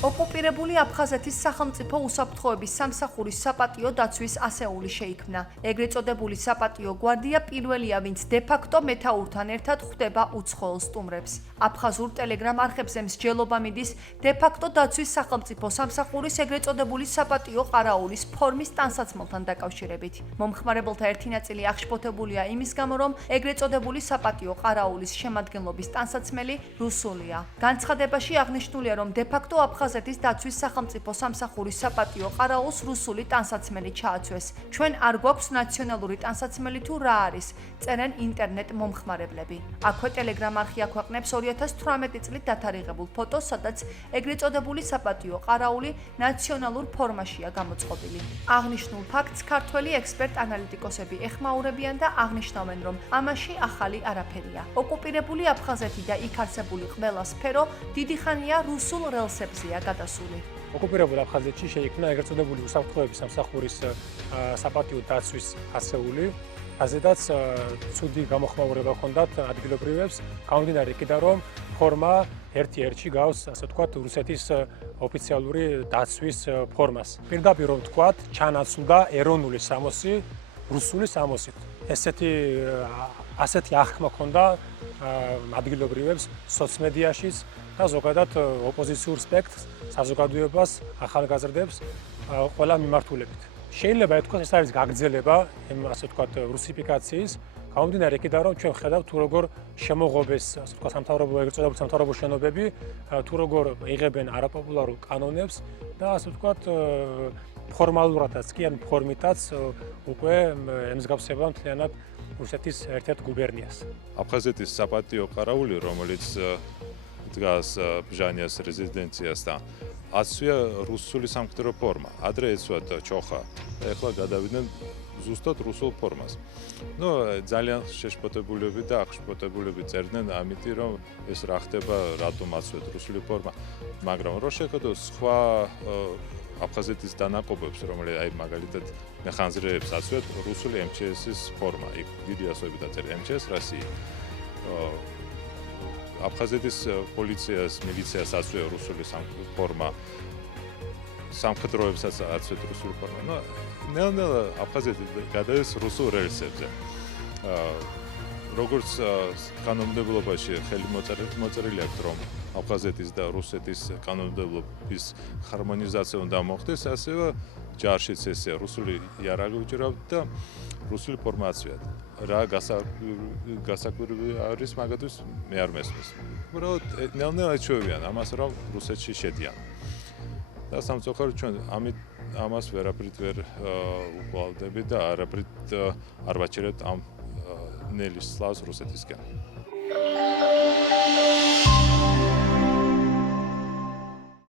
ოკუპირებული აფხაზეთის სახელმწიფო უსაფრთხოების სამსახურის საპატიო დაცვის ასეული შეიქმნა. ეგრეთ წოდებული საპატიო გვარდია პირველია, ვინც დე-ფაქტო მეთაურთან ერთად ხვდება უცხოელ სტუმრებს. აფხაზურ ტელეგრამ არხებზე მსჯელობა მიდის დე-ფაქტო დაცვის სახელმწიფო სამსახურის ეგრეთ წოდებული საპატიო ყარაულის ფორმის ტანსაცმელთან დაკავშირებით. მომხმარებელთა ერთი ნაწილი აღშფოთებულია იმის გამო, რომ ეგრეთ წოდებული საპატიო ყარაულის შემადგენლობის ტანსაცმელი რუსულია. განცხადებაში აღნიშნულია, რომ დე-ფაქტო აფხაზეთის დაცვის სახელმწიფო სამსახურის საპატიო ყარაულს რუსული ტანსაცმელი ჩააცვეს. ჩვენ არ გვაქვს ნაციონალური ტანსაცმელი თუ რა არის, წერენ ინტერნეტ მომხმარებლები. აქვე ტელეგრამ არხი აქვეყნებს 2018 წლით დათარიღებულ ფოტოს, სადაც ეგრეთ წოდებული საპატიო ყარაული ნაციონალურ ფორმაშია გამოწყობილი. აღნიშნულ ფაქტს ქართველი ექსპერტ-ანალიტიკოსები ეხმაურებიან და აღნიშნავენ, რომ ამაში ახალი არაფერია. ოკუპირებული აფხაზეთი და იქ არსებული ყველა სფერო დიდი ხანია რუსულ რელსებზეა გადასული. ოკუპირებულ აფხაზეთში შეიქმნა ეგრეთ წოდებული უსაფრთხოების სამსახურის საპატიო დაცვის ასეული, რაზედაც ცუდი გამოხმაურება ჰქონდათ ადგილობრივებს, გამომდინარე იქიდან, რომ ფორმა ერთ-ერთში გავს, ასე ვთქვათ, რუსეთის ოფიციალური დაცვის ფორმას. პირდაპირ რომ ვთქვათ, ჩანაცვლდა ეროვნული სამოსი რუსული სამოსით. ასეთი აღქმა ჰქონდა ადგილობრივებს სოციმედიაშიც და ზოგადად ოპოზიციურ სპექტრს, საზოგადოებას, ახალგაზრდებს ყველა მიმართულებით. შეიძლება ითქვას, ეს არის გაგრძელება, ასე ვთქვათ, რუსიფიკაციის, გამომდინარე იქიდან, რომ ჩვენ ვხედავთ თუ როგორ შემოღობეს, ასე ვთქვათ, ეგრეთ წოდებული სამთავრობო შენობები, თუ როგორ იღებენ არაპოპულარულ კანონებს და ასე ვთქვათ, ფორმალურადაც კი ან ფორმითაც უკვე ემსგავსება მთლიანად რუსეთის ერთ-ერთ გუბერნიას. აფხაზეთის საპატიო ყარაული, რომელიც დგას ბჟანიას რეზიდენციასთან, აცვია რუსული სამკვდრო ფორმა. ადრე ეცვათ ჩოხა, ეხლა გადავიდნენ ზუსტად რუსულ ფორმას. ძალიან შეშფოთებულები და აღშფოთებულები წერდნენ ამიტომ, რომ ეს რა ხდება, რატომ აცვეთ რუსული ფორმა. მაგრამ რო შეხედოთ სხვა აფხაზეთის დანაყოფებს, რომელიც მაგალითად მეხანზრეებს აცვეთ რუსული MЧS-ის ფორმა. იქ დიდი ასოები დაწერა MЧS России. აფხაზეთის პოლიციას, მილიციას აცვია რუსული ფორმა. სამხედროებსაც აცვეთ რუსული ფორმა. ნელ-ნელა აფხაზეთი გადადის რუსულ რელსებზე. როგორც კანონმდებლობაში ხელი მოწერილი აქვს, რომ აფხაზეთის და რუსეთის კანონმდებლობის ჰარმონიზაცია უნდა მოხდეს, ასევე ჯარშიც ესე რუსული იარაღი უჭირავთ და რუსული ფორმა აცვიათ. რა გასაკვირველი არის მაგათთვის მე არ მესმის. უბრალოდ ნელ-ნელა ეჩვევიან ამას, რომ რუსეთში შედიან. და სამწუხაროდ ჩვენ ამას ვერაფრით ვერ უყვალდებით და არაფრით არ ვაჩერებთ ამ ნელის სლავს რუსეთისგან.